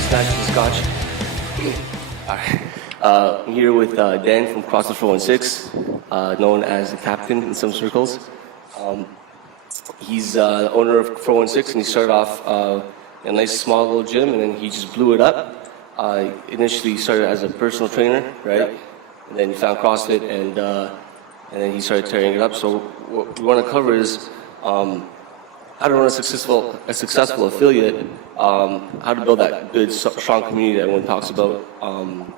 Snatch and Scotch. Alright. I'm here with Dan from CrossFit 416, known as the captain in some circles. He's the owner of 416, and he started off in a nice small little gym, and then he just blew it up. Initially, he started as a personal trainer, right? And then he found CrossFit, and then he started tearing it up. So what we want to cover is how to run a successful affiliate, how to build that good, strong community that everyone talks about,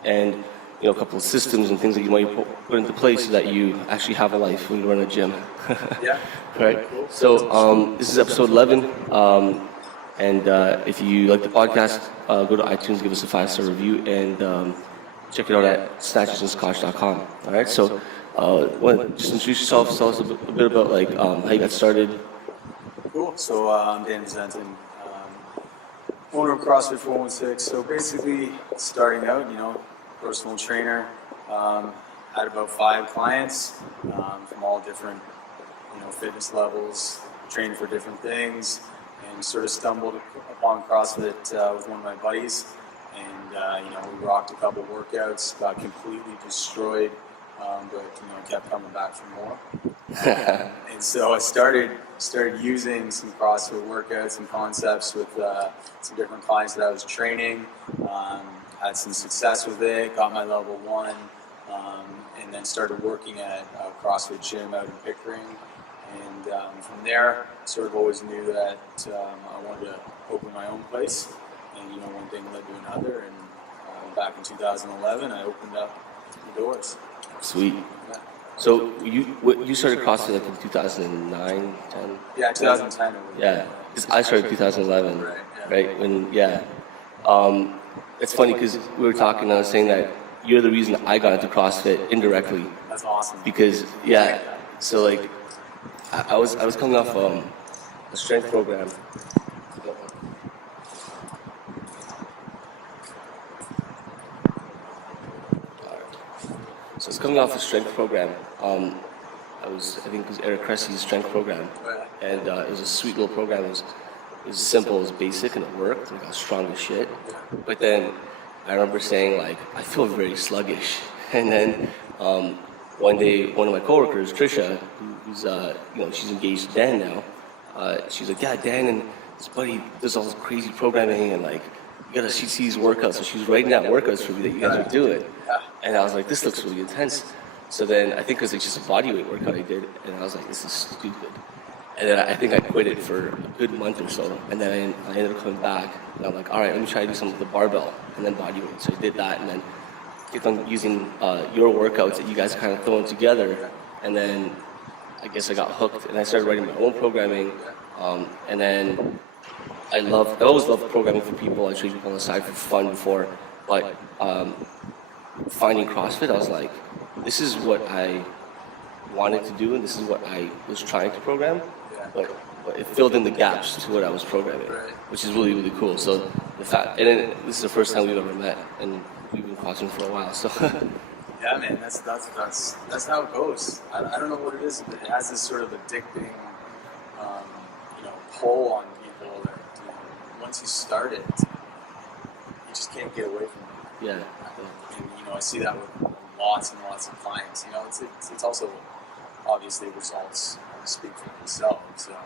and a couple of systems and things that you might put into place so that you actually have a life when you run a gym. Yeah. Right. So this is episode 11, and if you like the podcast, go to iTunes, give us a 5-star review, and check it out at snatchesandscotch.com. All right. So just introduce yourself. Tell us a bit about how you got started. Cool. So I'm Dan Zenton, owner of CrossFit 416. So basically, starting out, personal trainer. Had about 5 clients from all different, fitness levels, trained for different things, and sort of stumbled upon CrossFit with one of my buddies. And we rocked a couple workouts, got completely destroyed, but kept coming back for more. And so I started using some CrossFit workouts and concepts with some different clients that I was training. Had some success with it, got my level 1, and then started working at a CrossFit gym out in Pickering. And from there, sort of always knew that I wanted to open my own place. And one thing led to another. And back in 2011, I opened up the doors. Sweet. Yeah. So you started CrossFit in 2009, 10? Yeah, 2010. Yeah, because I started 2011, right? It's funny because we were talking and I was saying that you're the reason I got into CrossFit indirectly. That's awesome. Because so I was coming off a strength program. So I was coming off a strength program. I think it was Eric Cressy's strength program, and it was a sweet little program. It was simple, it was basic, and it worked. And I got strong as shit. But then I remember saying I feel very sluggish. And then one day, one of my coworkers, Trisha, who's she's engaged to Dan now. She's like, yeah, Dan and his buddy does all this crazy programming and you gotta see these workouts. So she was writing out workouts for me that you guys are doing. And I was like, this looks really intense. So then I think it was just a bodyweight workout I did, and I was like, this is stupid. And then I think I quit it for a good month or so, and then I ended up coming back, and I'm like, all right, let me try to do something with the barbell, and then bodyweight. So I did that, and then kept on using your workouts that you guys kind of throwing together, and then I guess I got hooked, and I started writing my own programming, and then I always loved programming for people. I trained people on the side for fun before, but finding CrossFit, I was like, this is what I wanted to do, and this is what I was trying to program, but it filled in the gaps to what I was programming, which is really, really cool. So and then this is the first time we've ever met, and we've been crossing for a while. So yeah, man, that's how it goes. I don't know what it is, but it has this sort of addicting, pull on people that once you start it, you just can't get away from it. Yeah. And I see that with lots and lots of clients. It's also obviously results speak for themselves. And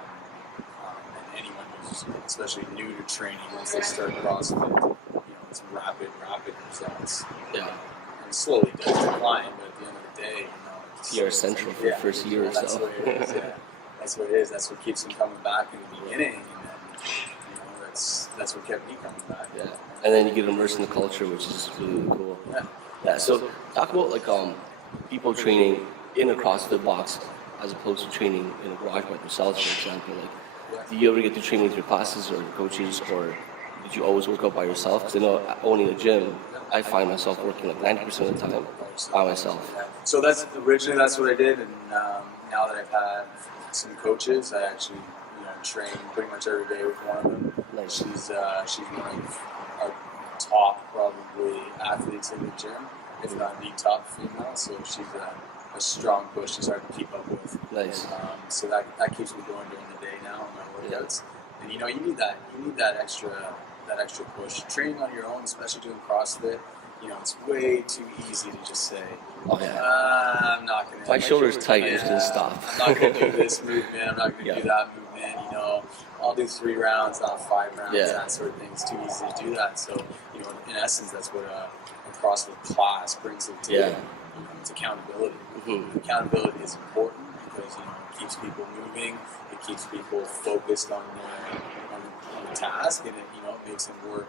anyone who's especially new to training, once they start CrossFit, it's rapid results. Yeah. And it slowly does decline, but at the end of the day, PR Central for the first year or so. That's what it is. Yeah. That's what it is. That's what keeps them coming back in the beginning, and then that's what kept me coming back. Yeah. And then you get immersed in the culture, which is really, really cool. Yeah. Yeah. So talk about people training in a CrossFit box as opposed to training in a garage by themselves, for example. Do you ever get to train with your classes or your coaches, or did you always work out by yourself? Because I know owning a gym, I find myself working 90% of the time by myself. So originally that's what I did, and now that I've had some coaches, I actually train pretty much every day with one of them. Nice. She's one of our top probably athletes in the gym, if not the top female. So she's a strong push. She's hard to keep up with. Nice. So that keeps me going during the day now in my workouts. And you need that extra that extra push. Training on your own, especially doing CrossFit, it's way too easy to just say, Oh yeah. I'm not gonna. My shoulder's tight. It's Yeah, just stop. I'm not gonna do this movement. I'm not gonna Yeah. do that movement. I'll do 3 rounds, not 5 rounds. Yeah. That sort of thing. It's too easy to do that. So, in essence, that's what a CrossFit class brings to the table. Yeah. It's accountability. Mhm. Accountability is important because it keeps people moving. It keeps people focused on the task, and it makes them work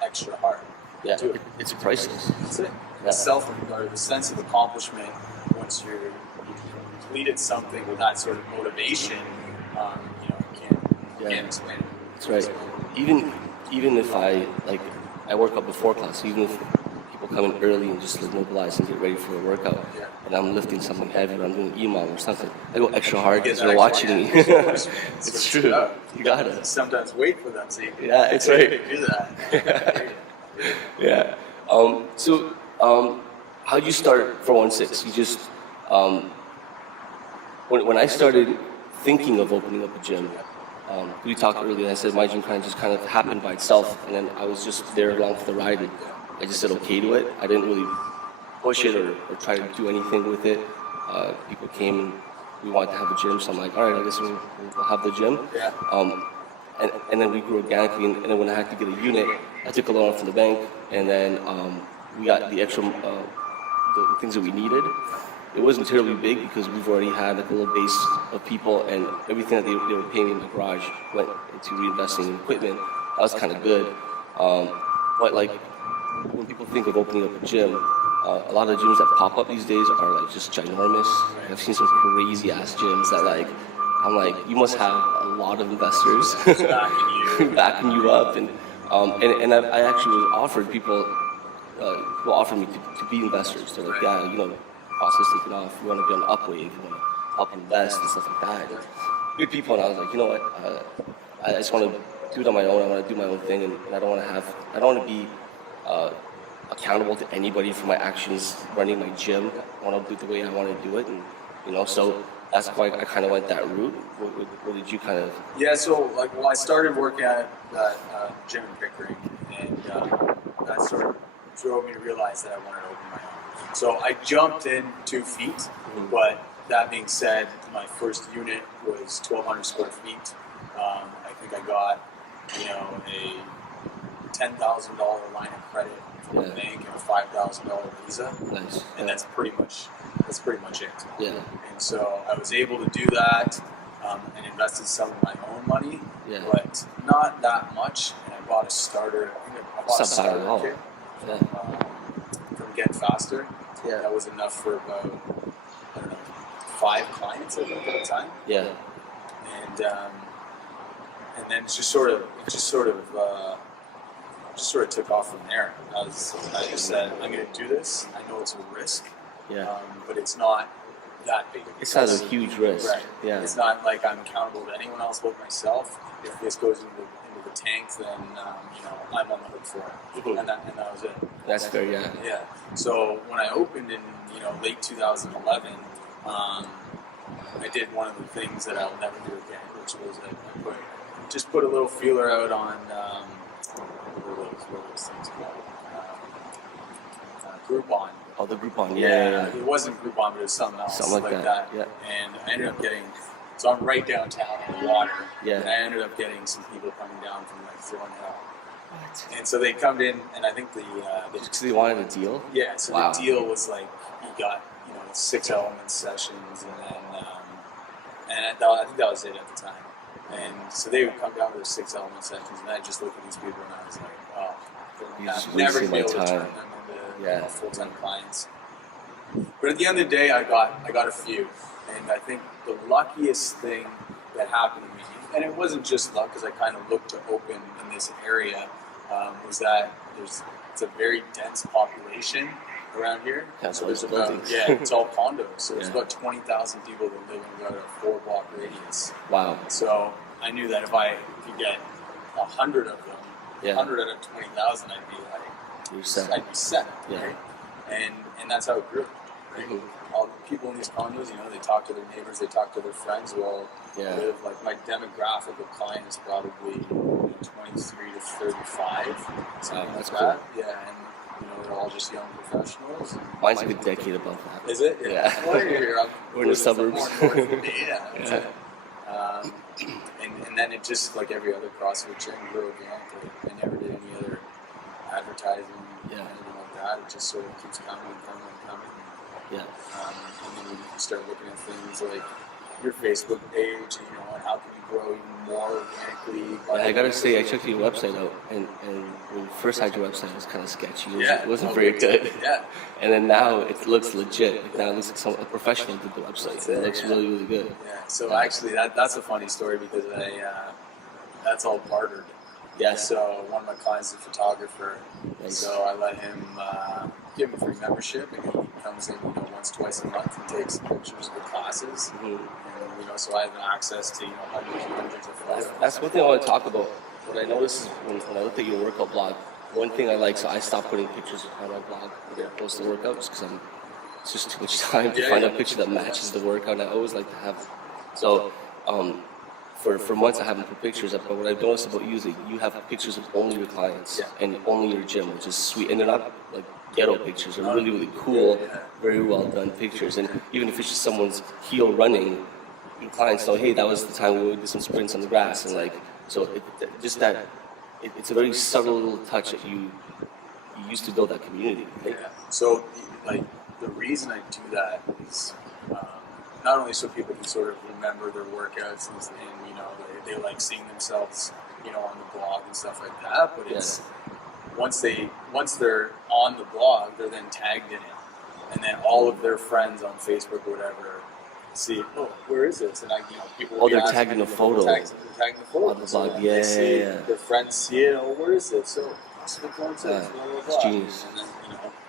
extra hard. Yeah, Do it. it's priceless. That's it. Yeah. Self-regard, the sense of accomplishment once you've completed something with that sort of motivation, you can't explain it. That's right. Even if I work out before class, even if people come in early and just mobilize and get ready for a workout, Yeah. and I'm lifting something heavy, or I'm doing EMOM or something, I go extra hard because Get they're that watching me. extra- It's true. You gotta. Sometimes wait for them so you can Yeah, it's right. do that. Yeah. How'd you start 416? You just when I started thinking of opening up a gym, we talked earlier. I said my gym kind of happened by itself, and then I was just there along for the ride. And I just said okay to it. I didn't really push it or try to do anything with it. People came and we wanted to have a gym, so I'm like, all right, I guess we'll have the gym. Yeah. And then we grew organically, and then when I had to get a unit, I took a loan from the bank, and then we got the extra the things that we needed. It wasn't terribly big because we've already had a little base of people, and everything that they were paying me in the garage went into reinvesting in equipment. That was kind of good. But when people think of opening up a gym, a lot of gyms that pop up these days are just ginormous. I've seen some crazy ass gyms that I'm like, you must have a lot of investors backing you up, and I actually was offered people who offered me to be investors. They're like, yeah, process taken off. You want to be on Upwave, you want to up invest and stuff like that. And good people, and I was like, you know what? I just want to do it on my own. I want to do my own thing, and I don't want to be accountable to anybody for my actions running my gym. I want to do it the way I want to do it, and so that's why I kind of went that route. What did you kind of? Yeah, so I started working at that gym in Pickering, and that sort of drove me to realize that I wanted to open my own. So I jumped in 2 feet, but that being said, my first unit was 1,200 square feet. I think I got a $10,000 line of credit from the bank and a $5,000 Visa. Nice. And that's pretty much it. Yeah. And so I was able to do that and invested some of my own money, but not that much. And I bought a starter. I think I bought a starter kit from Get Faster. Yeah. That was enough for about 5 clients I think at the time. Yeah. And then it just sort of took off from there. I just said, I'm going to do this. I know it's a risk, but it's not that big. It's not a huge risk. Right. Yeah. It's not like I'm accountable to anyone else but myself. If this goes into the tank, then I'm on the hook for it, Mhm. and that was it. That's fair. Yeah. Yeah. So when I opened in late 2011, I did one of the things that I'll never do again, which was I put a little feeler out on what are those things called? Groupon. Oh, the Groupon. Yeah. It wasn't Groupon, but it was something else. Something like that. Yeah. And I ended up getting. So I'm right downtown on the water. Yeah. And I ended up getting some people coming down from Thornhill. And so they come in, and I think Because they wanted a deal. yeah. So Wow. the deal was you got 6 element sessions, and then I think that was it at the time. And so they would come down to their 6 element sessions, and I just looked at these people, and I was like, oh, You're just I'm never wasting gonna be able my to turn time. them into full-time clients. But at the end of the day, I got a few, and I think the luckiest thing that happened to me, and it wasn't just luck, because I kind of looked to open in this area, was that it's a very dense population around here. Yeah, So there's there's about buildings. it's all condos. So there's Yeah. about 20,000 people that live in about a 4-block radius. Wow. So I knew that if I could get 100 of them, Yeah. 100 out of 20,000, I'd be You're set. I'd be set. Yeah. Right? And that's how it grew. Right? Mhm. All the people in these condos, they talk to their neighbors, they talk to their friends who all Yeah. live. Like my demographic of clients probably 23 to 35, something That's like that. Yeah, and they're all just young professionals. Mine's a good decade above that. Is it? Yeah. Well, you're up We're in the suburbs. more north than me, yeah. That's Yeah. it. And then it just, like every other CrossFit gym, grew organically. I never did any other advertising, Yeah. anything like that. It just sort of keeps coming and coming and coming. Yeah. And then you start looking at things like your Facebook page, and how can you grow even more organically. I gotta say, I checked your website out, and when you first had your website, it was kind of sketchy. It wasn't very good. Yeah. And then now it looks legit. Like now it looks like a professional did the website. It looks really, really good. Yeah. So actually, that's a funny story because that's all bartered. Yeah. So one of my clients is a photographer, Nice. so I let him give him a free membership, and he comes in, once, twice a month and takes pictures of the classes. Mhm. And so I have access to hundreds and hundreds of photos. That's one thing I want to talk about. What I noticed is when I looked at your workout blog, one thing I like, so I stopped putting pictures on my blog when I post the workout just because it's just too much time to find a picture that matches the workout. And I always like to have, so for months I haven't put pictures up, but what I've noticed about you is that you have pictures of only your clients and only your gym, which is sweet. And they're not like ghetto pictures, they're really, really cool, very well done pictures. And even if it's just someone's heel running, your clients know, hey, that was the time we would do some sprints on the grass. And so it's a very subtle little touch that you used to build that community. Right? Yeah. So, the reason I do that is not only so people can sort of remember their workouts and they like seeing themselves, on the blog and stuff like that, but it's once they're on the blog, they're then tagged in it, and then all of their friends on Facebook or whatever see, where is this? And people. Oh, they're tagging the photo. They're tagging the photo On the blog, yeah. Their friends see it. Oh, where is this? So CrossFit 1-6, blah, blah, It's blah. genius. And then,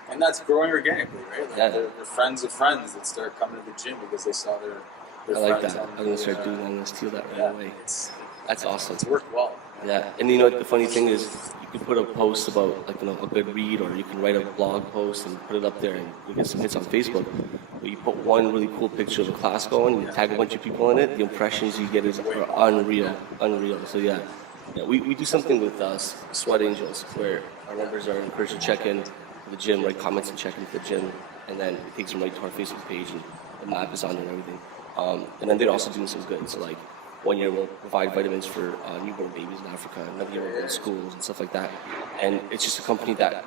and that's growing organically, right? Yeah. They're friends of friends that start coming to the gym because they saw their I like friends that. on I'm gonna start doing that. I'm gonna steal that right away. That's awesome. It's worked well. Yeah, and the funny thing is, you can put a post about a good read, or you can write a blog post and put it up there, and you get some hits on Facebook. But you put one really cool picture of a class going, and you tag a bunch of people in it. The impressions you get are unreal. So yeah, we do something with Sweat Angels where our members are encouraged to check in with the gym, write comments and check in with the gym, and then it takes them right to our Facebook page, and the map is on there and everything. And then they're also doing some good. So 1 year we'll provide vitamins for newborn babies in Africa, another year we'll go to schools and stuff like that. And it's just a company that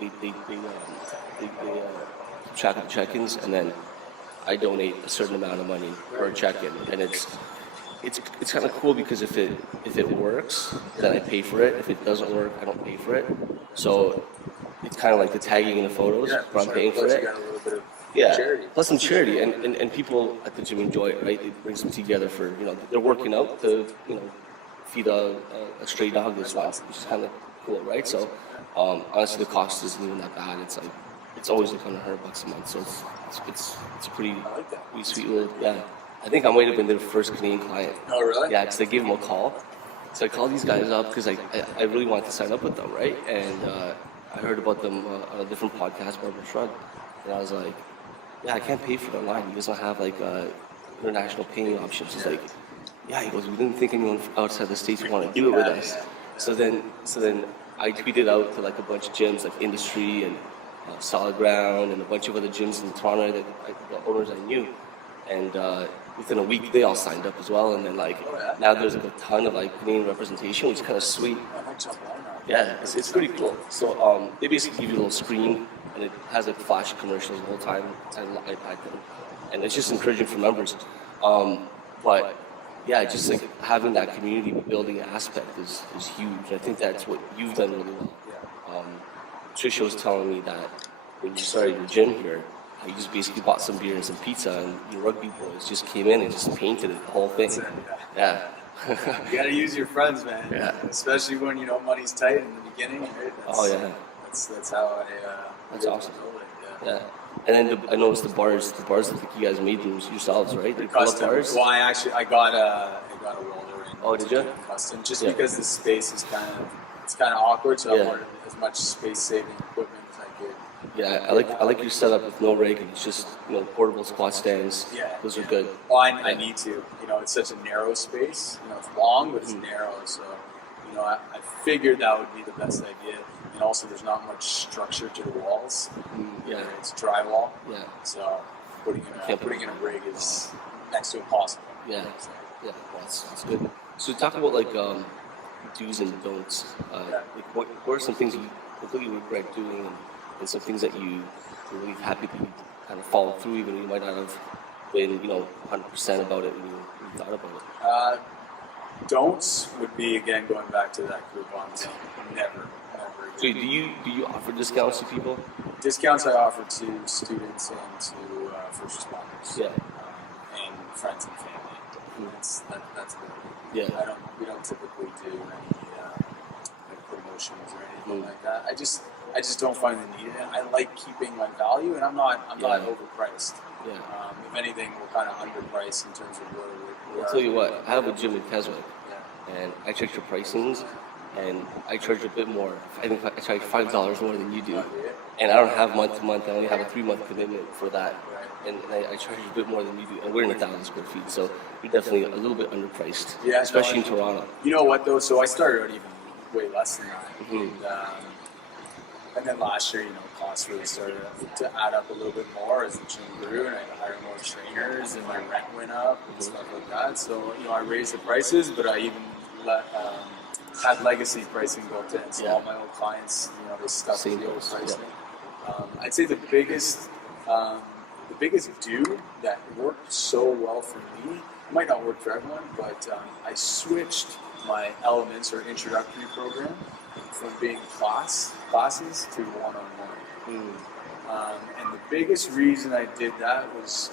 they keep track of the check-ins, and then I donate a certain amount of money per check-in. And it's kind of cool because if it works, then I pay for it. If it doesn't work, I don't pay for it. So it's kind of like the tagging in the photos, but I'm paying for it. Charity. Plus some charity, and people at the gym enjoy it, right? It brings them together for, they're working out to, feed a stray dog this month, which is kind of cool, right? So, honestly, the cost isn't even that bad. It's always like $100 a month, so it's a pretty sweet little, I think I might have been their first Canadian client. Oh, really? Yeah, because they gave them a call. So I called these guys up because I really wanted to sign up with them, right? And I heard about them on a different podcast, Barbara Shrug, and I was like, I can't pay for it online. You guys don't have international paying options. He's like, he goes, we didn't think anyone outside the States would want to do it with us. So then I tweeted out to a bunch of gyms like Industry and Solid Ground and a bunch of other gyms in Toronto that the owners I knew. And within a week they all signed up as well. And then now there's a ton of Canadian representation, which is kind of sweet. Yeah, it's pretty cool. So they basically give you a little screen, and it has flash commercials the whole time. It's on the iPad thing, and it's just encouraging for members. But just having that community building aspect is huge. I think that's what you've done really well. Trisha was telling me that when you started your gym here, you just basically bought some beer and some pizza, and your rugby boys just came in and just painted it, the whole thing. Yeah. You gotta use your friends, man. Yeah. Especially when money's tight in the beginning, right? That's how That's awesome. Yeah. And then I noticed the bars that you guys made those yourselves, right? The custom bars. Well, I got a welder in. Oh, did you? Custom, just because the space is kind of awkward, so I wanted as much space-saving equipment as I could. Yeah, I like your setup with no rig, and it's just portable squat stands. Yeah, those are good. Well, I need to. It's such a narrow space. It's long, but it's narrow, so you know, I figured that would be the best idea. And also, there's not much structure to the walls. Yeah. It's drywall. Yeah. So putting in a rig is next to impossible. Yeah. Yeah. That's good. So talk about like do's and don'ts. Like what are some things you completely regret doing, and some things that you were really happy that you kind of followed through, even though you might not have been 100% about it when you thought about it. Don'ts would be, again, going back to that Groupon thing. Never. So do you offer discounts to people? Discounts I offer to students and to first responders. Yeah. And friends and family. That's about it. Yeah. We don't typically do any like promotions or anything like that. I just don't find the need in it. I like keeping my value, and I'm not overpriced. Yeah. If anything, we're kind of underpriced in terms of where we are. I'll tell you what, I have a gym in Keswick, Yeah. and I checked your pricings, and I charge a bit more. I think I charge $5 more than you do, and I don't have month to month. I only have a 3-month commitment for that, and I charge a bit more than you do. And we're in 1,000 square feet, so you're definitely a little bit underpriced, especially in Toronto. You know what though? So I started out even way less than that, and then last year, costs really started to add up a little bit more as the gym grew, and I hired more trainers, and my rent went up and stuff like that. So I raised the prices, but I even had legacy pricing built in. So all my old clients, they stuck to the old pricing. I'd say the biggest do that worked so well for me, it might not work for everyone, but I switched my elements or introductory program from being classes to one-on-one. And the biggest reason I did that was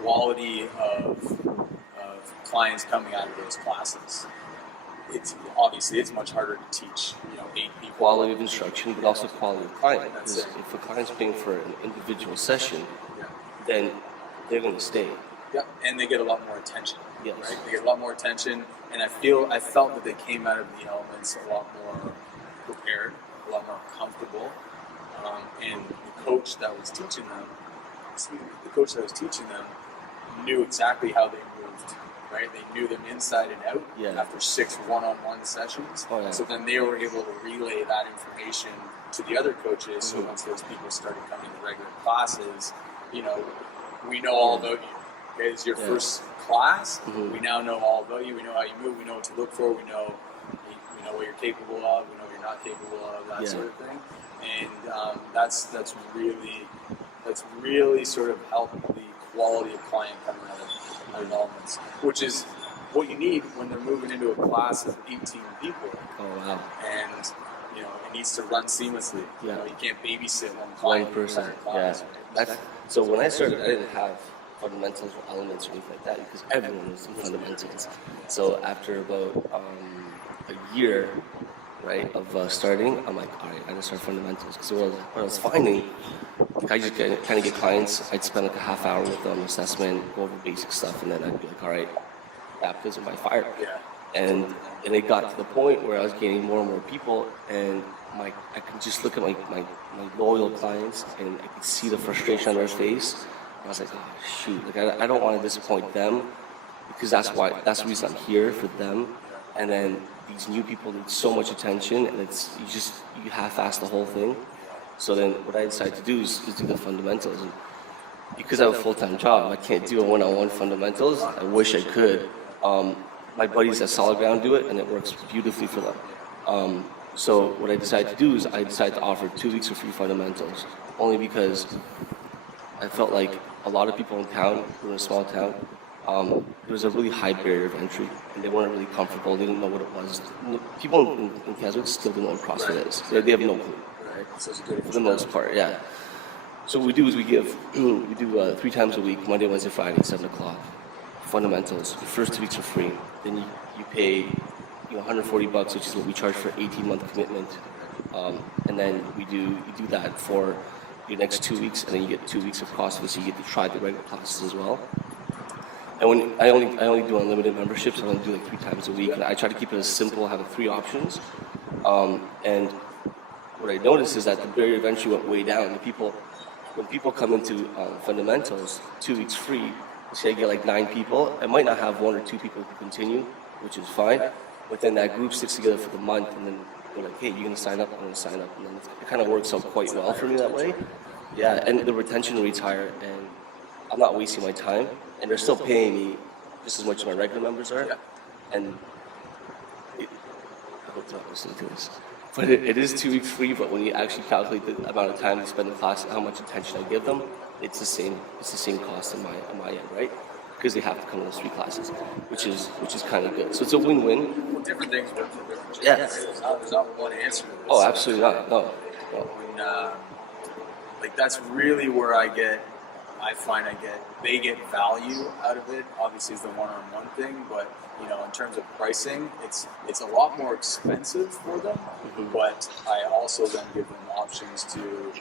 quality of clients coming out of those classes. It's much harder to teach 8 people. Quality of instruction, but also quality of client. Because if a client's paying for an individual session, then they're going to stay. Yeah, and they get a lot more attention. Yes. Right? They get a lot more attention, and I felt that they came out of the elements a lot more prepared, a lot more comfortable, and the coach that was teaching them knew exactly how they moved. Right? They knew them inside and out after 6 one-on-one sessions. Oh, yeah. So then they were able to relay that information to the other coaches. So once those people started coming to regular classes, we know all about you. Okay, it's your first class. We now know all about you. We know how you move. We know what to look for. We know what you're capable of. We know what you're not capable of. That sort of thing. And that's really sort of helped the quality of client coming out of elements, which is what you need when they're moving into a class of 18 people. Oh wow! And it needs to run seamlessly. Yeah. You can't babysit one client. 1%. Class, Yeah. So when I started, I didn't have fundamentals or elements or anything like that because everyone was in fundamentals. So after about a year, right, of starting, I'm like, all right, I gotta start fundamentals. Because what I was finding, I just kind of get clients, I'd spend like a half hour with them, assessment, go over basic stuff, and then I'd be like, all right, baptism by fire. Yeah. And it got to the point where I was gaining more and more people, and I could just look at my loyal clients, and I could see the frustration on their face. I was like, oh shoot, like I don't want to disappoint them, because that's the reason I'm here for them. And then these new people need so much attention, and you half-ass the whole thing. So then what I decided to do is do the fundamentals. And because I have a full-time job, I can't do a one-on-one fundamentals. I wish I could. My buddies at Solid Ground do it, and it works beautifully for them. So what I decided to do is I decided to offer 2 weeks of free fundamentals, only because I felt like a lot of people in town, we're in a small town, there was a really high barrier of entry, and they weren't really comfortable. They didn't know what it was. People in Keswick still don't know what CrossFit is. They have no clue. So it's good For the most part, yeah. So what we do is we do 3 times a week, Monday, Wednesday, Friday, 7 o'clock. Fundamentals. The first 2 weeks are free. Then you pay $140, which is what we charge for 18-month commitment. And then you do that for your next 2 weeks, and then you get 2 weeks of CrossFit, so you get to try the regular classes as well. And when I only do unlimited memberships, I only do like 3 times a week, and I try to keep it as simple, having 3 options. And what I noticed is that the barrier of entry went way down. When people come into fundamentals, 2 weeks free, say I get like 9 people, I might not have 1 or 2 people who continue, which is fine. But then that group sticks together for the month, and then they're like, hey, you're gonna sign up, I'm gonna sign up, and then it kind of works out quite well for me that way. Yeah, and the retention rates higher, and I'm not wasting my time, and they're still paying me just as much as my regular members are. And I hope they're not listening to this. But it is 2 weeks free, but when you actually calculate the amount of time they spend in class and how much attention I give them, it's the same cost on my end, right? Because they have to come to those 3 classes, which is kind of good. So it's a win-win. Well, different things work for different gyms. Yeah. There's not one answer to this. Oh, absolutely not. No. When, like that's really where they get value out of it. Obviously, it's the one-on-one thing, but you know, in terms of pricing, it's a lot more expensive for them. But I also then give them options to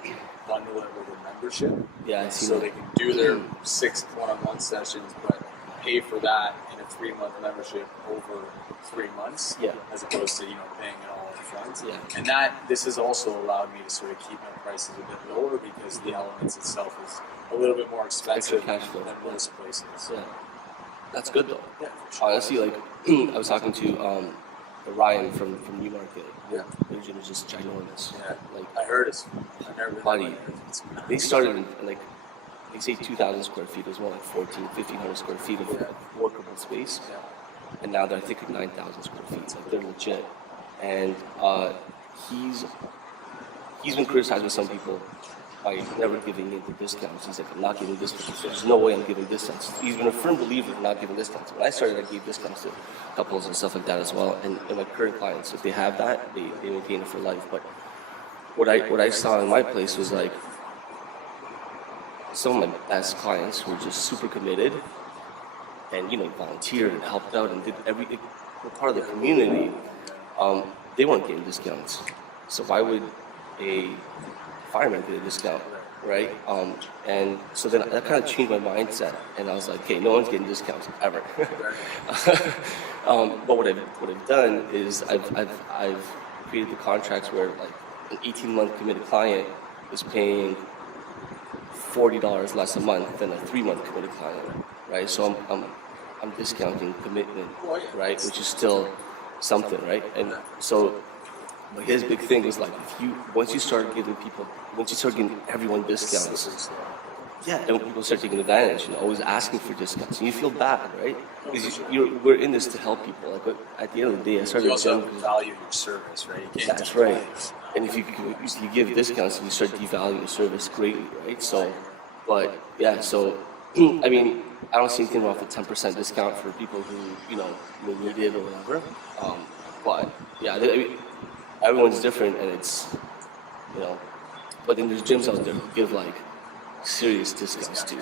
bundle it with a membership. Yeah, I see So that. they can do their 6 one-on-one sessions, but pay for that in a 3-month membership over 3 months, Yeah. as opposed to paying it all up front. Yeah. And this has also allowed me to sort of keep my prices a bit lower because the Elements itself is a little bit more expensive Extra cash flow. than most places. Yeah. That's good though. Yeah, for sure. Honestly, like I was talking to Ryan from Newmarket. Yeah. Their gym is just ginormous. Yeah. Like I heard it's. I've never been Buddy, there. It's they started in like they say 2,000 square feet. It was more like 1,500 square feet of workable space, Yeah. and now they're I think at 9,000 square feet. It's like they're legit. And he's been criticized by some people by never giving in the discounts. He's like, I'm not giving discounts. There's no way I'm giving discounts. He's been a firm believer in not giving discounts. When I started, I gave discounts to couples and stuff like that as well. And my current clients, if they have that, they maintain it for life. But what I saw in my place was like some of my best clients who were just super committed and volunteered and helped out and did everything, were part of the community. They weren't getting discounts. So why would a fireman get a discount, right? And so then that kind of changed my mindset, and I was like, okay, no one's getting discounts ever. But what I've done is I've created the contracts where like an 18-month committed client is paying $40 less a month than a 3-month committed client, right? So I'm discounting commitment, right? Which is still something, right? And so his big thing was like, once you start giving everyone discounts, yeah, and people start taking advantage and always asking for discounts, and you feel bad, right? Because we're in this to help people. Like, but at the end of the day, I started. You also have to value your service, right? You can't That's right. And if you give discounts, you start devaluing your service greatly, right? So, but yeah, so I mean, I don't see anything wrong with a 10% discount for people who may need it or whatever. But yeah, I mean, everyone's different, and it's but then there's gyms out there who give like serious discounts too,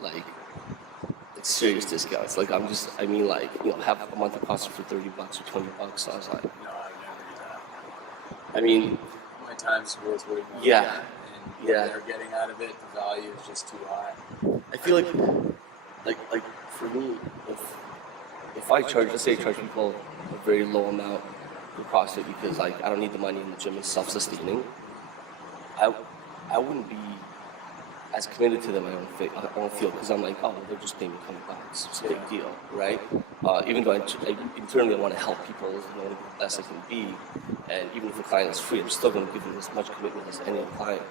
like serious discounts. Like have a month of cost for $30 or $20. So I was like, No, I would never do that. I mean, My time's worth way more. Yeah. And Yeah. what they're getting out of it, the value is just too high. I feel like for me, if I charge, let's say I charge people a very low amount for CrossFit because like I don't need the money and the gym is self-sustaining, I wouldn't be as committed to them. I don't feel because I'm like, oh, they're just paying me $20. It's a big deal, right? Even though I internally I want to help people, the best I can be, and even if the client is free, I'm still going to give them as much commitment as any other client.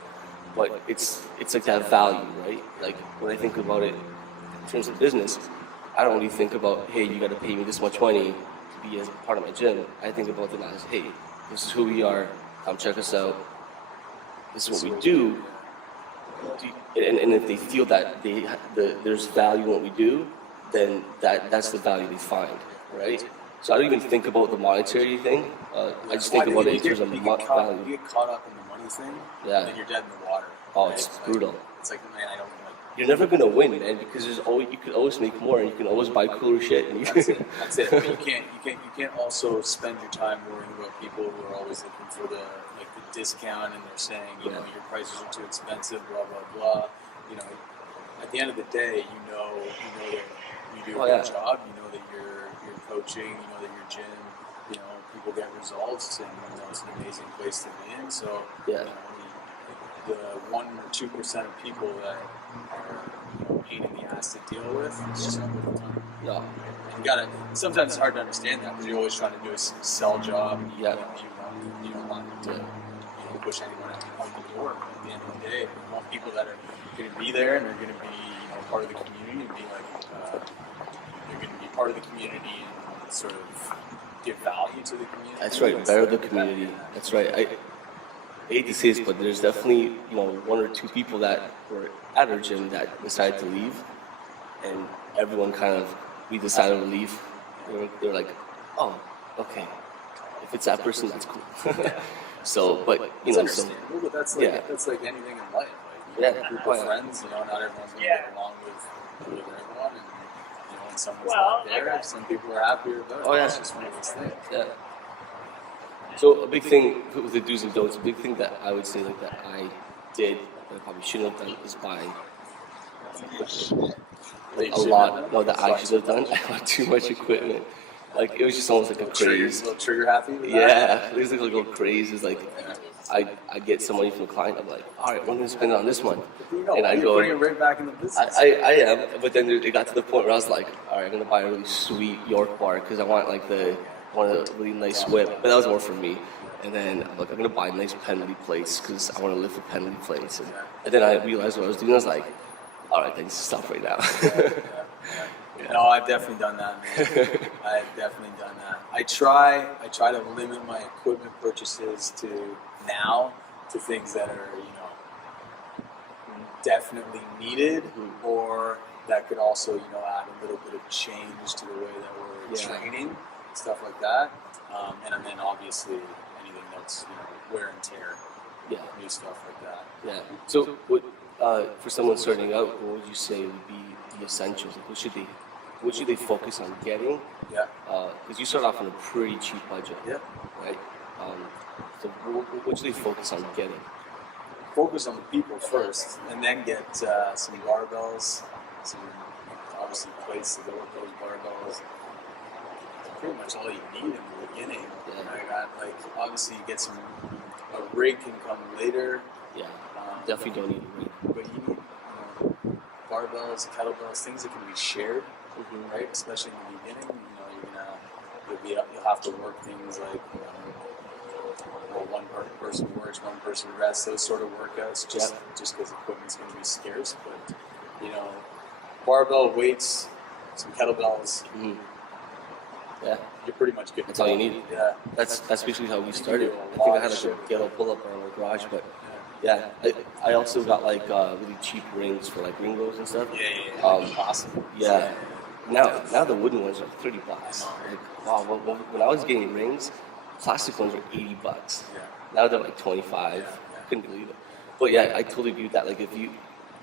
But it's like that value, right? Like when I think about it in terms of business, I don't really think about, hey, you got to pay me this much money to be as part of my gym. I think about them as, hey, this is who we are. Come check us out. This is what we do. And if they feel that there's value in what we do, then that's the value they find, right? So I don't even think about the monetary thing. I just think about it in terms of value. You get caught up in the money thing, Yeah. and then you're dead in the water. Oh, right? it's brutal. It's like, man, I don't like. You're never gonna win, man, because you could always make more, and you can always buy cooler shit. And That's it. That's it. But you can't also spend your time worrying about people who are always looking for the discount, and they're saying, your prices are too expensive, blah blah blah. At the end of the day, you know that you do a good job. You know that you're coaching. You know that your gym. People get results, and it's an amazing place to be in. So Yeah. the 1 or 2% of people that are a pain in the ass to deal with, it's just not worth the time. No. And you gotta. Sometimes it's hard to understand that because you're always trying to do a sell job. And Yeah. You don't want to push anyone out the door. But at the end of the day, you want people that are going to be there and they're going to be part of the community and be like they're going to be part of the community and sort of give value to the community. That's right. Better the community. That's right. I hate to say this, but there's definitely 1 or 2 people that were at our gym that decided to leave, and everyone we decided to leave. They're like, oh, okay. If it's that person, that's cool. So, but It's so understandable, but that's like anything in life. Like, Yeah. a group of friends, not everyone's going to get along with everyone, and when someone's not there, some people are happier about it. Oh, yeah. It's just one of those things. yeah. So a big thing with the do's and don'ts, a big thing that I would say that I did that I probably shouldn't have done is buy a lot. No, that I should have done. I bought too much equipment. Like it was just almost like a craze. A little trigger happy with that? Yeah, it was like a little craze. It's like I get some money from the client. I'm like, all right, what am I gonna spend it on this month? And I you're go, putting it right back in the business. I am, but then it got to the point where I was like, all right, I'm gonna buy a really sweet York bar because I want a really nice whip. But that was more for me. And then I'm like, I'm gonna buy nice penalty plates because I want to lift the penalty plates. And then I realized what I was doing. I was like, all right, then stop right now. No, I've definitely done that, man. I've definitely done that. I try to limit my equipment purchases to things that are, definitely needed, or that could also, add a little bit of change to the way that we're training, stuff like that. And then obviously anything that's, wear and tear, new stuff like that. Yeah. So, for someone starting out, what would you say would be the essentials? Like, what should they focus on getting? Yeah. Because you start off on a pretty cheap budget. Yeah. Right. So, what should they focus on getting? Focus on the people first, and then get some barbells, some obviously plates to go with those barbells. It's pretty much all you need in the beginning. Yeah. And I got obviously you get a rig can come later. Yeah. Definitely don't need a ring. But you need barbells, kettlebells, things that can be shared, right? Especially in the beginning, you'll have to work things like one person works, one person rests, those sort of workouts. Just because equipment's going to be scarce, but barbell weights, some kettlebells. Yeah. You're pretty much good. That's all you need. Yeah. That's basically how we started. I think I had a ghetto pull-up around my garage, but yeah, I also got really cheap rings for ringos and stuff. Yeah. Awesome. Yeah. Now the wooden ones are $30. Like, wow. When I was getting rings, plastic ones were $80. Yeah. Now they're like 25. Couldn't believe it. But yeah, I totally agree with that. Like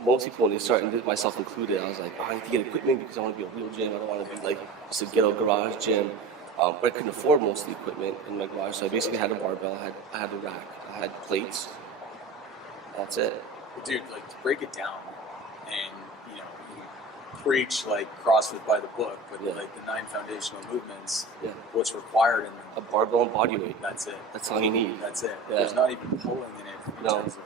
most people when they start, and myself included, I was like, I need to get equipment because I want to be a real gym. I don't want to be like just a ghetto garage gym. But I couldn't afford most of the equipment in my garage, so I basically had a barbell, I had a rack, I had plates. That's it. Dude, to break it down, and you preach CrossFit by the book, but the 9 foundational movements, what's required in them? A barbell and body weight. That's it. That's all you need. That's it. Yeah. There's not even pulling in it in terms of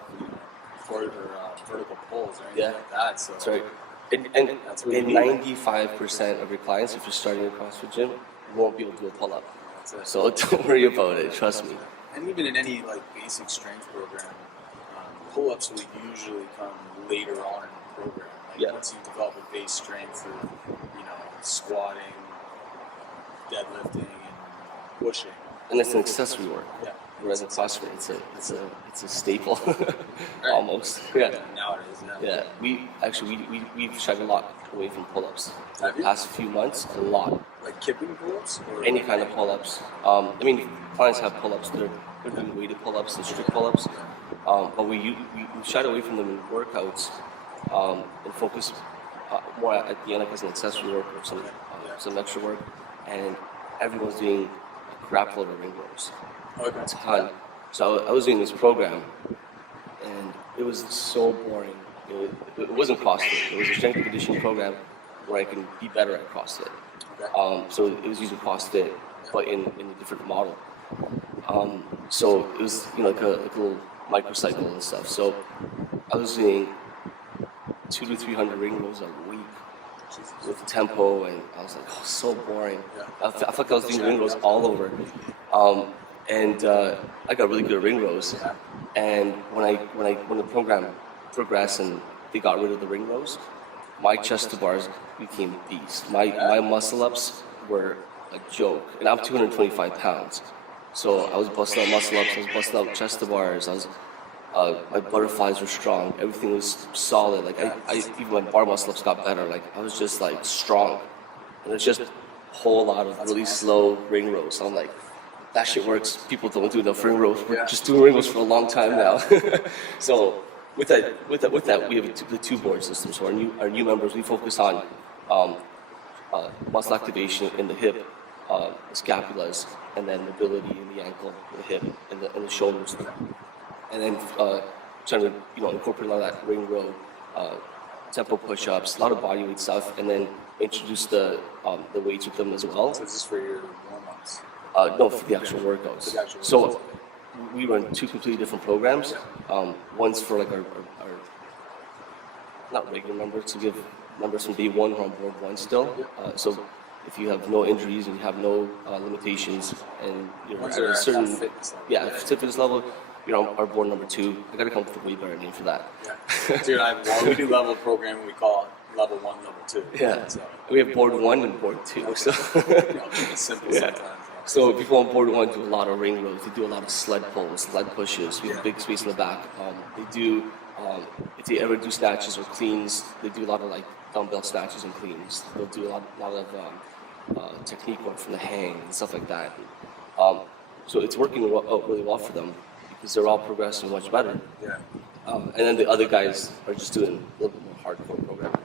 vertical pulls or anything like that. So that's right. And that's what you need. 95% of your clients, if you're starting a CrossFit gym, won't be able to do a pull-up. That's it. So don't worry about it. Trust me. And even in any basic strength program, pull-ups will usually come later on in the program. Once you develop a base strength of squatting, deadlifting, and pushing. And it's an accessory work. Yeah. Whereas in CrossFit, it's a staple, almost. Yeah. Nowadays, Yeah. We've shied a lot away from pull-ups. Have The you? past few months, a lot. Like kipping pull-ups? Or Any kind of pull-ups. Clients have pull-ups. They're doing weighted pull-ups and strict pull-ups. But we shied away from them in workouts and focus more at the end as an accessory work or some extra work. And everyone's doing a crap load of ring rows. Okay. A ton. So I was doing this program, and it was so boring. It wasn't CrossFit. It was a strength and conditioning program where I can be better at CrossFit. Okay. So it was using CrossFit, but in a different model. So it was like a little microcycle and stuff. So I was doing 200 to 300 ring rows a week with tempo, and I was like, oh, so boring. I felt like I was doing ring rows all over. I got really good at ring rows. And when the program progressed and they got rid of the ring rows, my chest to bars became beast. My muscle ups were a joke, and I'm 225 pounds. So I was busting out muscle ups, I was busting out chest to bars, my butterflies were strong, everything was solid. Like even my bar muscle ups got better. Like I was just like strong. And it's just a whole lot of really slow ring rows. So I'm like, that shit works. People don't do enough ring rows. We're just doing ring rows for a long time now. So with that, we have the two board system. So our new members, we focus on muscle activation in the hip, the scapulas, and then mobility in the ankle, the hip, and the shoulders. And then trying to incorporate a lot of that ring row, tempo push-ups, a lot of body weight stuff, and then introduce the weights with them as well. So this is for your warm-ups? No, for the actual workouts. So we run two completely different programs. One's for like our not regular members, to give members from day one who are on board one still. So if you have no injuries and you have no limitations and you're at a certain fitness level, you're on our board number 2. I gotta come up with a way better name for that. Yeah. Dude, we do level programming. We call it level 1, level 2. Yeah. So we have board 1 and board 2. So keep it simple sometimes. So people on board 1 do a lot of ring rows. They do a lot of sled pulls, sled pushes. We have a big space in the back. They do if they ever do snatches or cleans, they do a lot of like dumbbell snatches and cleans. They'll do a lot of technique work from the hang and stuff like that. So it's working out really well for them because they're all progressing much better. Yeah. And then the other guys are just doing a little bit more hardcore programming.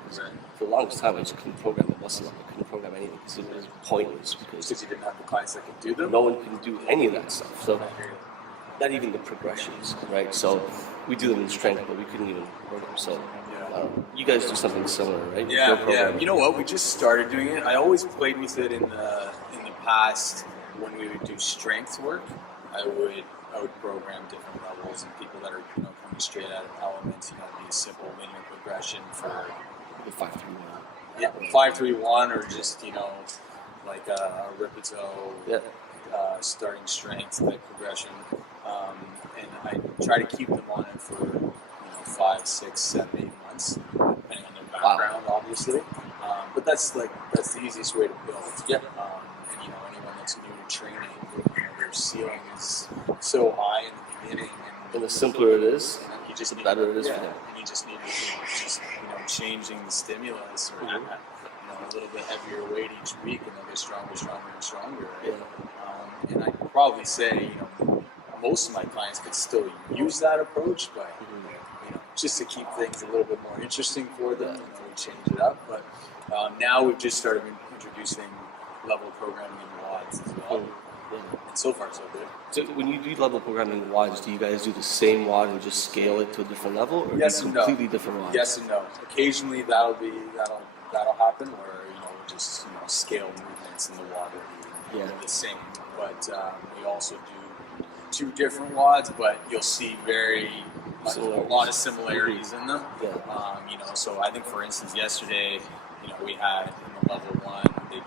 For the longest time, I just couldn't program a muscle up. I couldn't program anything because it was pointless. Because you didn't have the clients that could do them? no one can do any of that stuff. So not even the progressions, right? So we do them in strength, but we couldn't even program. So you guys do something similar, right? Yeah. You know what? We just started doing it. I always played with it in the past when we would do strength work. I would program different levels and people that are coming straight out of elements. Be a simple linear progression for the 5-3-1. Yeah, 5-3-1 or just like a Ripito, starting strength type progression. And I try to keep them on it for 5, 6, 7, 8 months, depending on their background, obviously. But that's the easiest way to build. Yeah. And anyone that's new to training, their ceiling is so high in the beginning, and the simpler it is, the better it is for them. And you just need to changing the stimulus or a little bit heavier weight each week, and they'll get stronger and stronger. Right? Yeah. And I'd probably say most of my clients could still use that approach, but just to keep things a little bit more interesting for them, we change it up. But now we've just started introducing level programming in WODs as well. And so far, so good. So when you do level programming in WODs, do you guys do the same WOD and just scale it to a different level, or yes do and completely no. different WODs? Yes and no. Occasionally that'll happen where we just scale movements in the WOD will be the same. But we also do 2 different WODs, but you'll see a lot of similarities in them. Yeah. So I think for instance yesterday, we had in the level 1 they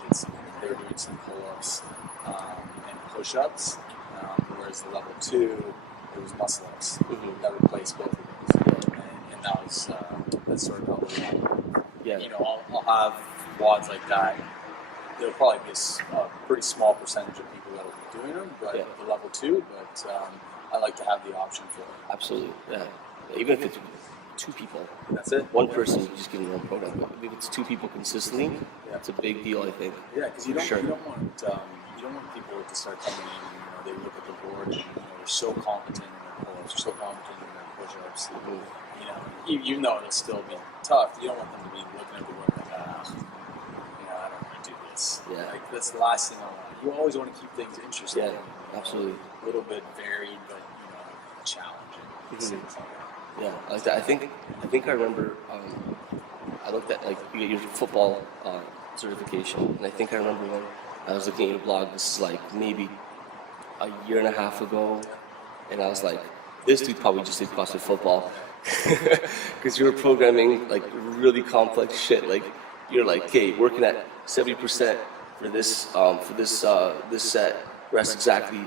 were doing some pull-ups and push-ups, whereas the level 2 it was muscle-ups that replaced both of those. And that was that's sort of how we have. Yeah. I'll have WODs like that. There'll probably be a pretty small percentage of people that will be doing them, but the level 2. But I like to have the option for it. Absolutely. Yeah. Even if it's 2 people, that's it. One person, you just give them one program. But if it's 2 people consistently, it's a big deal, I think. Yeah, because you don't want people to start coming in and they look at the board and they're so competent in their pull-ups, they're so competent in their push-ups. Even though it'll still be tough, you don't want them to be looking at the board like, I don't want to do this. Yeah. Like that's the last thing I want. You always want to keep things interesting. Yeah, absolutely. A little bit varied, but challenging. Yeah, like that. I think I remember. I looked at you get your football certification, and I think I remember when I was looking at your blog. This is like maybe a year and a half ago, and I was like, this dude probably just did CrossFit football. Because you're programming like really complex shit. Like you're like, okay, working at 70% for this set, rest exactly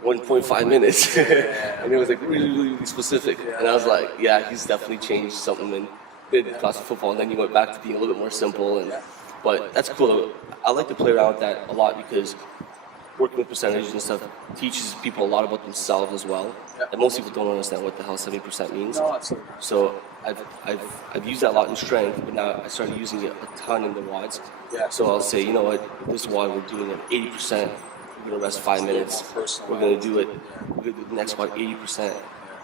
1.5 minutes. And it was like really specific. And I was like, yeah, he's definitely changed something and did CrossFit football. And then you went back to being a little bit more simple. But that's cool. I like to play around with that a lot because working with percentages and stuff teaches people a lot about themselves as well. And most people don't understand what the hell 70% means. No, absolutely. So I've used that a lot in strength, but now I started using it a ton in the WODs. Yeah. So I'll say, you know what, this WOD we're doing at 80%, we're gonna rest 5 minutes. We're gonna do the next WOD 80%,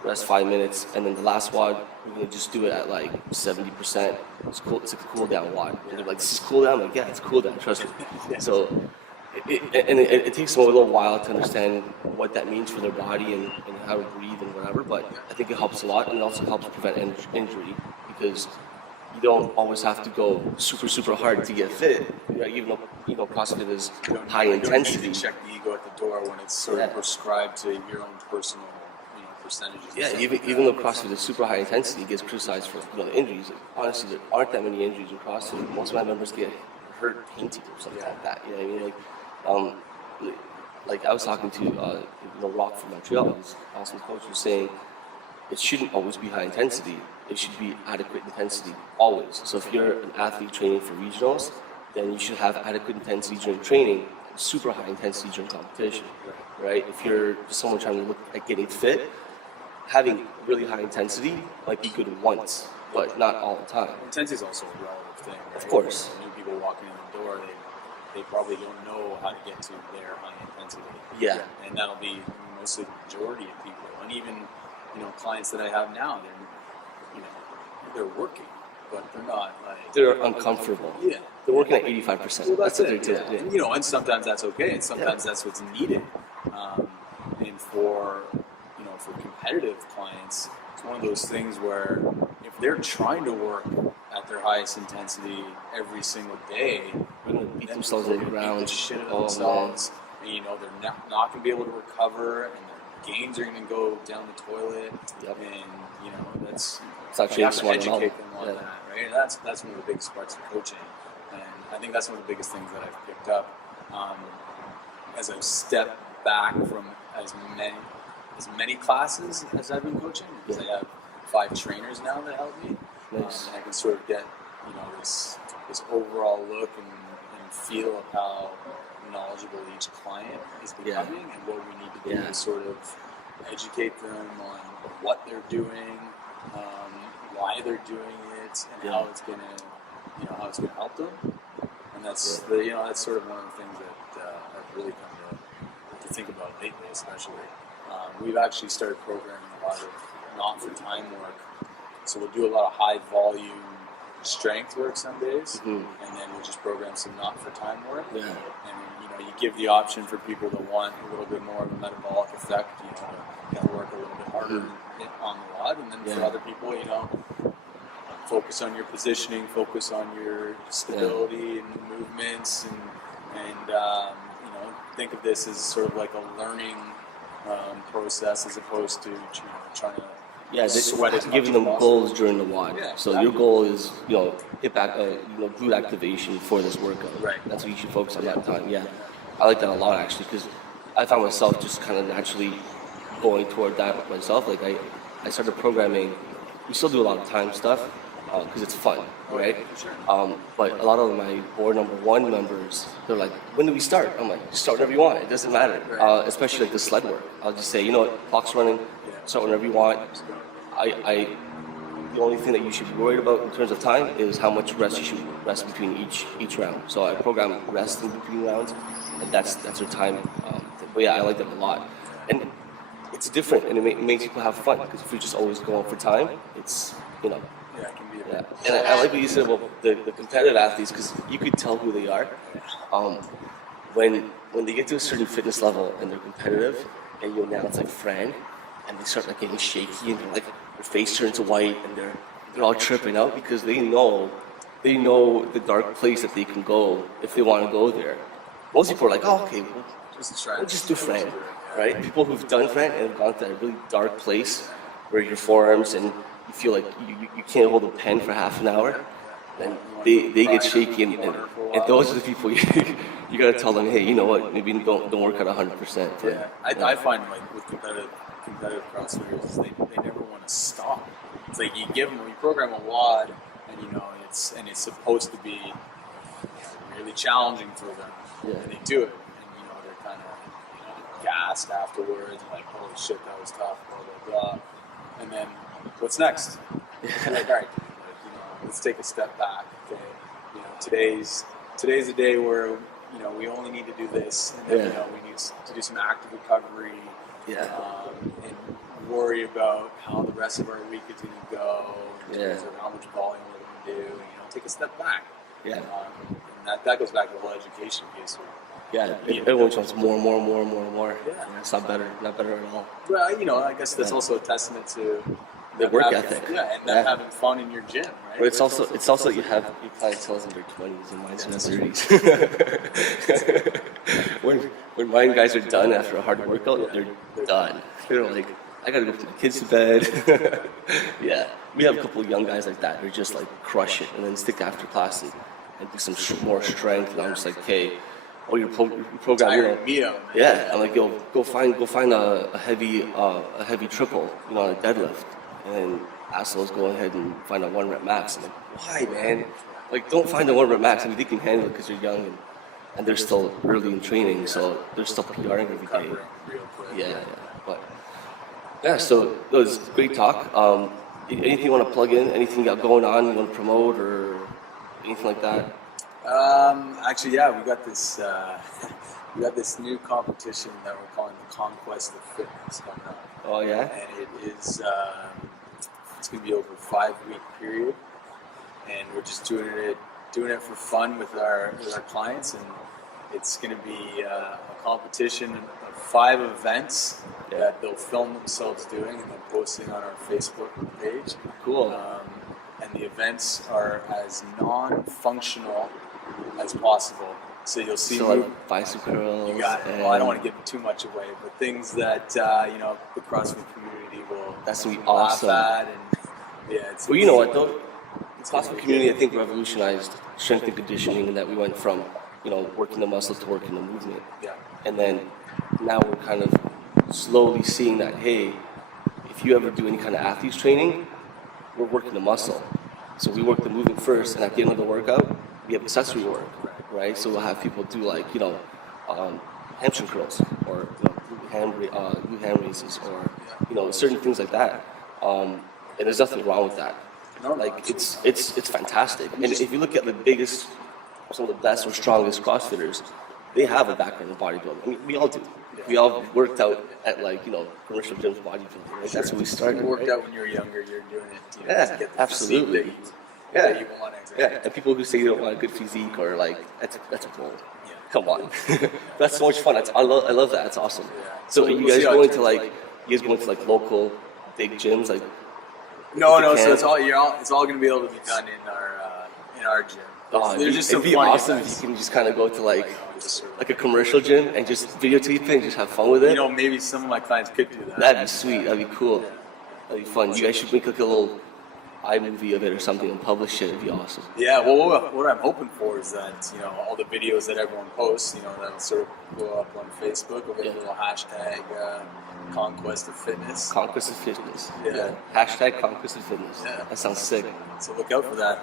rest 5 minutes, and then the last WOD we're gonna just do it at like 70%. It's cool. It's like a cool down WOD. And they're like, this is cool down. I'm like, yeah, it's cool down. Trust me. So. It takes them a little while to understand what that means for their body and how to breathe and whatever, but I think it helps a lot, and it also helps prevent injury because you don't always have to go super hard to get fit. Even though CrossFit is high intensity. You don't need to check the ego at the door when it's sort of prescribed to your own personal percentages. Yeah, even though CrossFit is super high intensity, it gets criticized for injuries. Honestly, there aren't that many injuries in CrossFit. Most of my members get hurt painting or something like that. You know what I mean? Like I was talking to Rock from Montreal, this awesome coach, was saying it shouldn't always be high intensity. It should be adequate intensity always. So if you're an athlete training for regionals, then you should have adequate intensity during training, super high intensity during competition, right? If you're someone trying to look at getting fit, having really high intensity might be good once, but not all the time. Intensity is also a relative thing, right? Of course. New people walking in the door, they probably don't know how to get to their high intensity. Yeah. And that'll be mostly the majority of people. And even, clients that I have now, they're working, but they're not like... They're uncomfortable. Yeah. They're working at 85%. Well, that's what it. they're Yeah. doing. And sometimes that's okay, and sometimes that's what's needed. And for competitive clients, it's one of those things where if they're trying to work at their highest intensity every single day, They're gonna beat then themselves they're in the gonna beat ground. the shit out of Oh, themselves. And, they're not going to be able to recover, and their gains are going to go down the toilet. Yep. And that's It's not you have to training smart at educate all. them on Yeah. that, right? And that's one of the biggest parts of coaching, and I think that's one of the biggest things that I've picked up as I've stepped back from as many classes as I've been coaching, because I have 5 trainers now that help me. Nice. And I can sort of get this overall look and feel of how knowledgeable each client is becoming, and what we need to do to sort of educate them on what they're doing, why they're doing it, and how it's gonna help them. And that's that's sort of one of the things that I've really come to think about lately, especially. We've actually started programming a lot of not-for-time work. So we'll do a lot of high-volume strength work some days, and then we'll just program some not-for-time work. Yeah. And you give the option for people that want a little bit more of a metabolic effect, to work a little bit harder on the WOD, and then for other people, focus on your positioning, focus on your stability and movements, and think of this as sort of like a learning process as opposed to trying to sweat as much giving as them possible. goals during the WOD. Yeah, So your goal is, hit back, glute activation for this workout. Right. That's what you should focus on that time. Yeah. I like that a lot actually, because I found myself just kind of naturally going toward that myself. Like I started programming. We still do a lot of time stuff because it's fun, right? Sure. But a lot of my board number 1 members, they're like, when do we start? I'm like, just start whenever you want. It doesn't matter. Especially like the sled work. I'll just say, clock's running. Start whenever you want. The only thing that you should be worried about in terms of time is how much rest you should rest between each round. So I program rest in between rounds, and that's your time. But yeah, I like that a lot, and it's different, and it makes people have fun, because if you're just always going for time, it's Yeah, it can be a bit. And I like what you said about the competitive athletes, because you could tell who they are when they get to a certain fitness level and they're competitive, and you announce like Fran, and they start like getting shaky, and their face turns white, and they're all tripping out because they know the dark place that they can go if they want to go there. Most people are like, oh, okay, we'll just do Fran. right? People who've done Fran and have gone to a really dark place where your forearms and you feel like you can't hold a pen for half an hour, and they get shaky, and those are the people you gotta tell them, hey, you know what, maybe don't work at 100%. Yeah, I find like with competitive CrossFitters, is they never want to stop. It's like you program a WOD, and it's supposed to be really challenging for them, and they do it, and they're kind of gassed afterwards, like holy shit, that was tough, blah blah blah, and then what's next? You're like, all right, let's take a step back. Okay, today's the day where we only need to do this, and then we need to do some active recovery, and worry about how the rest of our week is going to go, in terms of how much volume we're going to do. Take a step back. And that goes back to the whole education piece. Everyone wants more. Yeah, it's not better at all. Well, I guess that's also a testament to the work ethic. And them having fun in your gym, right? But it's also you have your clientele in their 20s and mine's in their 30s. when mine guys are done after a hard workout, they're done. They're like, I gotta go put my kids to bed. We have a couple of young guys like that who just like crush it and then stick after class and do some more strength. And I'm just like, hey, your program, I'm like, yo, go find a heavy triple, on a deadlift, and assholes go ahead and find a 1 rep max. I'm like, why, man? Like, don't find a 1 rep max. I mean, they can handle it because they're young and they're still early in training, so they're still PRing every day. But so it was great talk. Anything you want to plug in? Anything you got going on? You want to promote or anything like that? Actually, we got this new competition that we're calling the Conquest of Fitness coming up. Oh yeah. And it is it's going to be over a 5-week period, and we're just doing it for fun with our clients, and it's going to be a competition of 5 events that they'll film themselves doing and then posting on our Facebook page. Cool. And the events are as non-functional as possible. So you'll see like bicep curls. You got it. Well, I don't want to give too much away, but things that the CrossFit community will. That's gonna be awesome. At and, well, you know what though, the CrossFit community I think revolutionized strength and conditioning, in that we went from working the muscle to working the movement. And then now we're kind of slowly seeing that, hey, if you ever do any kind of athletes training, we're working the muscle. So we work the movement first, and at the end of the workout, we have accessory work, right? So we'll have people do like, hamstring curls or glute hand raises or, certain things like that. And there's nothing wrong with that. Like it's fantastic. And if you look at some of the best or strongest CrossFitters, they have a background in bodybuilding. I mean, we all do. We all worked out at commercial gyms bodybuilding. Right? That's where we started. You worked out when you were younger. You're doing it. To get the absolutely. That you want. Exactly. And people who say you don't want a good physique or that's a bull. Come on, that's so much fun. I love that. It's awesome. So you guys going to local big gyms like? No. So it's all going to be able to be done in our gym. It'd be awesome if you can just kind of go to like a commercial gym and just videotape it and just have fun with it. Maybe some of my clients could do that. That'd be sweet. That'd be cool. That'd be fun. You guys should make like a little iMovie of it or something and publish it. It'd be awesome. Yeah. Well, what I'm hoping for is that all the videos that everyone posts, that'll sort of go up on Facebook. We'll get a little hashtag Conquest of Fitness. Conquest of Fitness. Yeah. Hashtag Conquest of Fitness. Yeah. That sounds sick. So look out for that.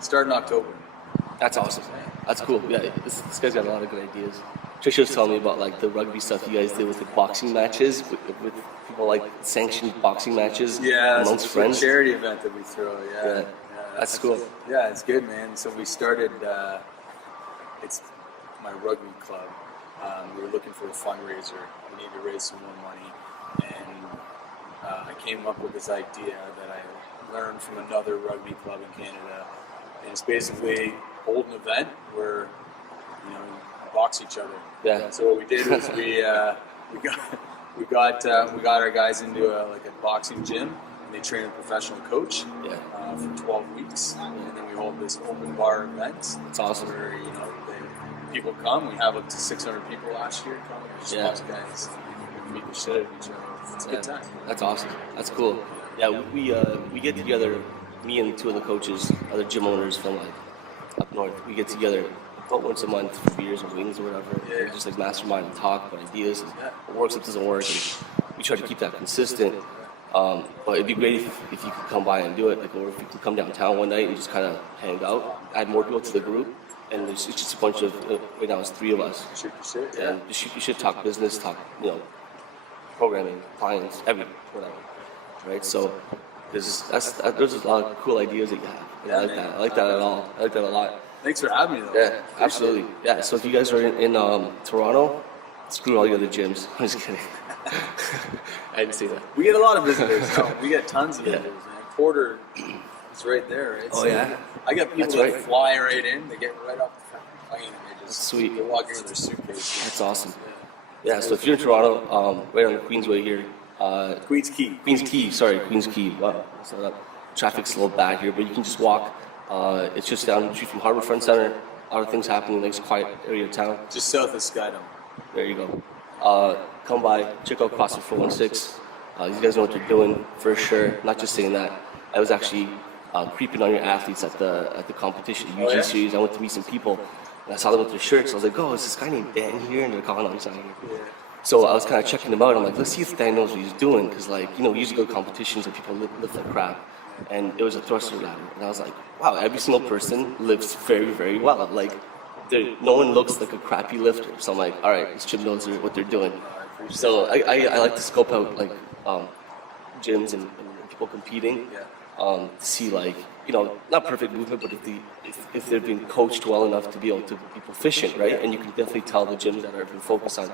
Starting October. That's awesome. That's cool. Yeah, this guy's got a lot of good ideas. Trisha was telling me about like the rugby stuff you guys did with the boxing matches, with people like sanctioned boxing matches amongst friends. It's a charity event that we throw. Yeah. That's cool. Yeah, it's good, man. So we started. It's my rugby club. We were looking for a fundraiser. We needed to raise some more money, and I came up with this idea that I learned from another rugby club in Canada, and it's basically hold an event where you box each other. Yeah. So what we did was we got our guys into a boxing gym, and they train a professional coach for 12 weeks, and then we hold this open bar event. It's awesome. Where people come. We have up to 600 people last year come. We just Yeah. watch guys beat the shit out of each other. It's a good time. That's awesome. That's cool. Yeah, we get together, me and two of the coaches, other gym owners from like up north. We get together about once a month for beers or wings or whatever. Yeah. We just like mastermind and talk about ideas and Yeah. what works, what doesn't work, and we try to keep that consistent. But it'd be great if you could come by and do it, like, or if you could come downtown one night and just kind of hang out, add more people to the group, and it's just a bunch of right now it's 3 of us. Shoot the shit. Yeah. And you should talk business, talk, programming, clients, whatever, right? So there's a lot of cool ideas that you have. And I like man. that. I like that at all. I like that a lot. Thanks for having me, though. Yeah, absolutely. Yeah. So if you guys are in Toronto, screw all the other gyms. I'm just kidding. I didn't say that. We get a lot of visitors. No, we get tons of Yeah. visitors, man. Porter is right there. It's, Oh, yeah? I got people That's that right. fly right in. They get right off the fucking plane and they just Sweet. They walk in with their suitcase. That's awesome. Yeah. So if you're in Toronto, right on the Queensway here, Queens Key. Queens Quay. Wow. So that traffic's a little bad here, but you can just walk. It's just down the street from Harbourfront Center. A lot of things happening in this quiet area of town. Just south of Skydome. There you go. Come by, check out CrossFit 416. These guys know what they're doing for sure. Not just saying that. I was actually creeping on your athletes at the competition, the UG yeah? series. I went to meet some people, and I saw them with their shirts. I was like, oh, is this guy named Dan here? And they're calling on sign. So I was kind of checking them out. I'm like, let's see if Dan knows what he's doing, because we usually go to competitions and people lift like crap. And it was a thruster ladder, and I was like, wow, every single person lifts very, very well. Like, no one looks like a crappy lifter. So I'm like, all right, this gym knows what they're doing. So I like to scope out like gyms and people competing to see like not perfect movement, but if they're being coached well enough to be able to be proficient, right? And you can definitely tell the gyms that are been focused on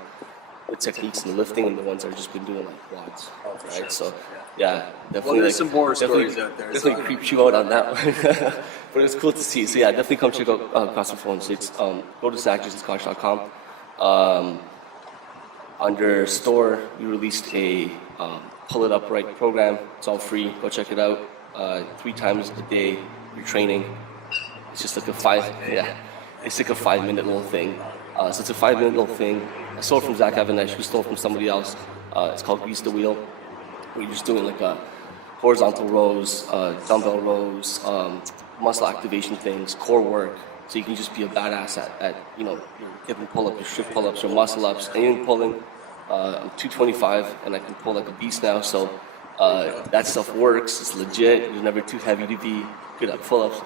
the techniques and the lifting and the ones that are just been doing like quads, right? sure. So yeah, definitely. Well, there's some horror definitely- stories out there. Definitely So- creeps you out on that one, but it was cool to see. So yeah, definitely come check out CrossFit 416. Go to SackJaysonScotch.com. Under store, we released a pull it upright program. It's all free. Go check it out. 3 times a day, you're training. It's just like it's like a 5-minute little thing. So it's a 5-minute little thing. I stole it from Zach Avanesh, who stole it from somebody else. It's called Grease the Wheel. Where you're just doing like a horizontal rows, dumbbell rows, muscle activation things, core work. So you can just be a badass at your hip and pull-ups, your strip pull-ups, your muscle ups, anything pulling. I'm 225 and I can pull like a beast now. So that stuff works. It's legit. You're never too heavy to be good at pull-ups.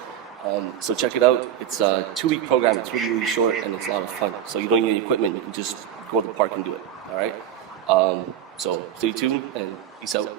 So check it out. It's a 2-week program. It's really, really short and it's a lot of fun. So you don't need any equipment. You can just go to the park and do it. All right. So stay tuned and peace out.